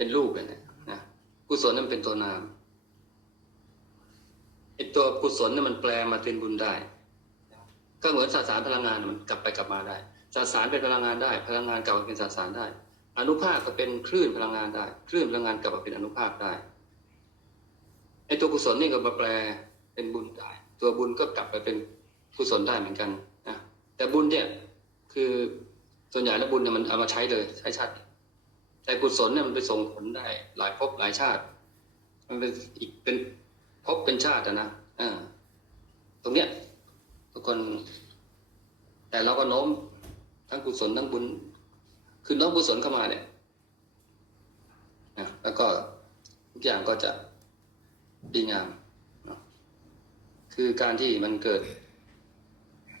เป็นรูปเนี่ยนะกุศลนั่นเป็นตัวนามไอตัวกุศลนี่ยมันแปลมาเป็นบุญได้ ก็เหมือนสสารพลังงานมันกลับไปกลับมาได้สสารเป็นพลังงานได้ พลังงานกลับมาเป็นสสารได้ อนุภาคก็เป็นคลื่นพลังงานได้ คลื่นพลังงานกลับมาเป็นอนุภาคได้ไอตัวกุศลนี่ก็มาแปลเป็นบุญได้ ตัวบุญก็กลับไปเป็นกุศลได้เหมือนกันนะแต่บุญเนี่ยคือส่วนใหญ่แล้วบุญเนี่ยมันเอามาใช้เลยใช้ชาติ แต่กุศลเนี่ยมันไปส่งผลได้ หลายภพหลายชาติ มันเป็นอีกเป็นภพเป็นชาติอะนะอ่าตรงเนี้ยทุกคน แต่เราก็โน้มทั้งกุศลทั้งบุญ คือน้อมกุศลเข้ามาเนี่ยนะแล้วก็ทุกอย่างก็จะดีงามคือการที่มันเกิด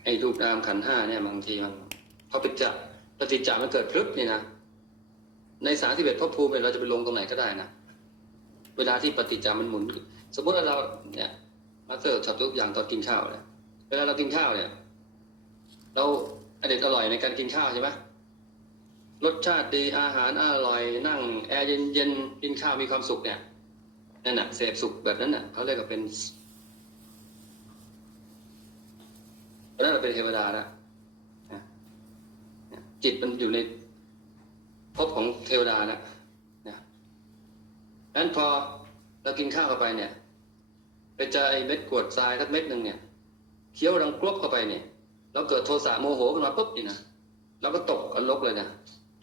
ไอ้รูปนามขันห้าเนี่ยบางทีมันพอปิจจปฏิจจามันเกิดพลึบนี่นะ ในสามสิบเอ็ดภพภูมิเราจะไปลงตรงไหนก็ได้นะเวลาที่ปฏิจจามันหมุน สมมติว่าเราเนี่ยมาเสิร์ฟช็อตทุกอย่างตอนกินข้าวเนี่ยเวลาเรากินข้าวเนี่ย เราอเด็ดอร่อยในการกินข้าวใช่ไหมรสชาติดีอาหารอร่อยนั่งแอร์เย็นๆกินข้าวมีความสุขเนี่ยนั่นน่ะเสพสุขแบบนั้นน่ะเขาเรียกว่าเป็นนั้นเราเป็นเทวดาแล้วนะจิตมันอยู่ใน ภพของเทวดาแล้วนะนั้นพอเรากินข้าวเข้าไปเนี่ย ไปเจอไอ้เม็ดกรวดทรายสักเม็ดหนึ่งเนี่ยเคี้ยวดังกรบเข้าไปเนี่ยเราเกิดโทสะโมโหขึ้นมาปุ๊บนี่นะเราก็ตกอนรกเลยนะ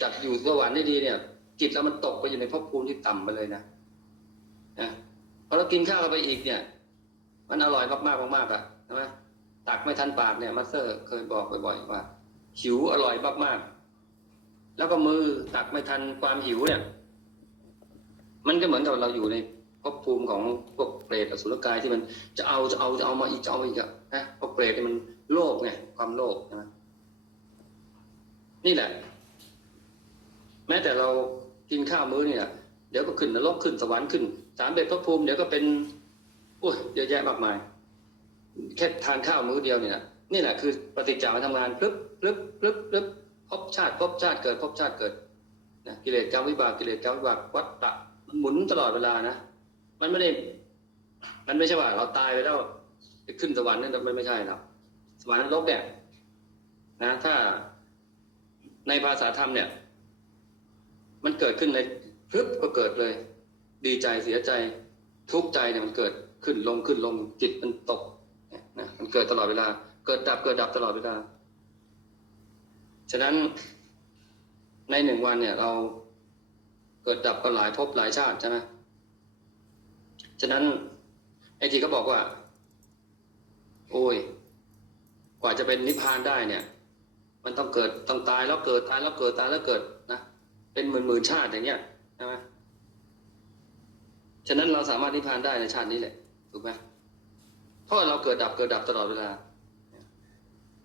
จากอยู่สวรรค์ได้ดีเนี่ย จิตเรามันตกไปอยู่ในภพภูมิที่ต่ำไปเลยนะนะพอเรากินข้าวเข้าไปอีกเนี่ย มันอร่อยมากๆมากๆอะใช่ไหมตักไม่ทันปากเนี่ยมาสเตอร์เคยบอกบ่อยๆว่าหิวอร่อยมากๆ แล้วก็มือตักไม่ทันความหิวเนี่ย มันก็เหมือนกับเราอยู่ในภพภูมิของพวกเปรตอสุรกายที่มันจะเอาจะเอาจะเอามาอีกจะเอามาอีกอะนะเพราะเปรตมันโลภไงความโลภใช่ไหมนี่แหละ แม้แต่เรากินข้าวมื้อเนี่ย เดี๋ยวก็ขึ้นนรกขึ้นสวรรค์ขึ้นสามเบ็ดภพภูมิเดี๋ยวก็เป็นโอ้ยเยอะแยะมากมาย แค่ทานข้าวมื้อเดียวเนี่ยนี่แหละคือปฏิจจามันทำงานปึ๊บปึ๊บปึ๊บปึ๊บ ภพชาติภพชาติเกิดภพชาติเกิดนะกิเลสกรรมวิบากกิเลสกรรมวิบากวัฏฏะมันหมุนตลอดเวลานะมันไม่ได้ มันไม่ใช่ว่า เราตายไปแล้วไปขึ้นสวรรค์นั่นมันไม่ใช่หรอกสวรรค์นรกเนี่ยนะ ถ้าในภาษาธรรมเนี่ย มันเกิดขึ้นในพึบก็เกิดเลย ดีใจเสียใจ ทุกข์ใจเนี่ยมันเกิดขึ้นลงขึ้นลงจิตมันตกเนี่ยนะมันเกิดตลอดเวลา เกิดดับเกิดดับตลอดเวลา ฉะนั้นในหนึ่งวันเนี่ยเราเกิดดับกันหลายภพหลายชาติใช่ไหมฉะนั้นไอ้ที่เขาบอกว่า โอ้ย กว่าจะเป็นนิพพานได้เนี่ย มันต้องเกิดต้องตายแล้วเกิดตายแล้วเกิดตายแล้วเกิดนะเป็นหมื่นหมื่นชาติอย่างเงี้ยใช่ไหมฉะนั้นเราสามารถนิพพานได้ในชาตินี้แหละถูกไหมเพราะเราเกิดดับเกิดดับตลอดเวลา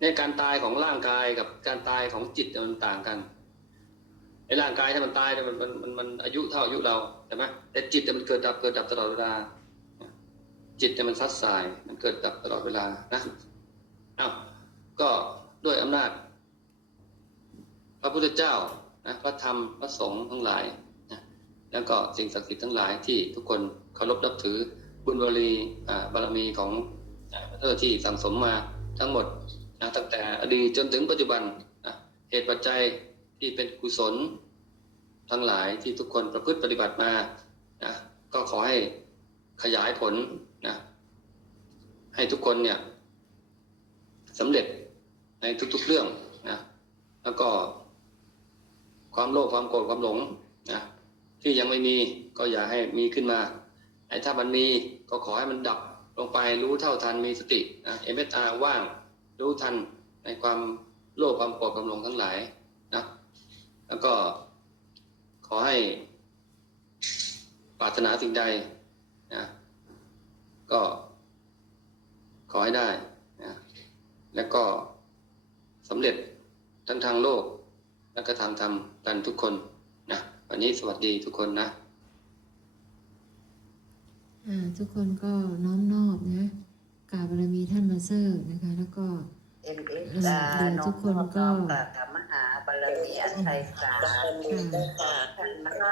ในการตายของร่างกายกับการตายของจิตมันต่างกันไอ้ร่างกายถ้ามันตายมันมันมันมันอายุเท่าอายุเราใช่ไหมแต่จิตมันเกิดดับเกิดดับตลอดเวลา จิตมันซัดสายมันเกิดดับตลอดเวลานะอ้าวก็ด้วยอำนาจ พระพุทธเจ้านะพระธรรมพระสงฆ์ทั้งหลายนะแล้วก็สิ่งศักดิ์สิทธิ์ทั้งหลายที่ทุกคนเคารพนับถือบุญบารีบารมีของอ่าพระเจ้าที่สั่งสมมาทั้งหมด นะตั้งแต่อดีตจนถึงปัจจุบันนะเหตุปัจจัยที่เป็นกุศลทั้งหลายที่ทุกคนประพฤติปฏิบัติมานะก็ขอให้ขยายผลนะให้ทุกคนเนี่ยสำเร็จในทุกๆเรื่องนะแล้วก็ความโลภความโกรธความหลงนะที่ยังไม่มีก็อย่าให้มีขึ้นมาไอ้ถ้ามันมีก็ขอให้มันดับลงไปรู้เท่าทันมีสตินะเอเมตตาว่าง รู้ทันในความโลภความโกรธความหลงทั้งหลายนะแล้วก็ขอให้ปรารถนาสิ่งใดนะก็ขอให้ได้นะแล้วก็สำเร็จทั้งทางโลก และก็ทางธรรมกันทุกคนนะวันนี้สวัสดีทุกคนนะอ่าทุกคนก็น้อมนอบนะ กราบบารมีท่านมาเซอร์นะคะ แล้วก็เอ็มลิสาเออน้ทุองกคนน้อมก็น้อมกราบธรรมหาบารมีอันไทยสาธุท่านมหา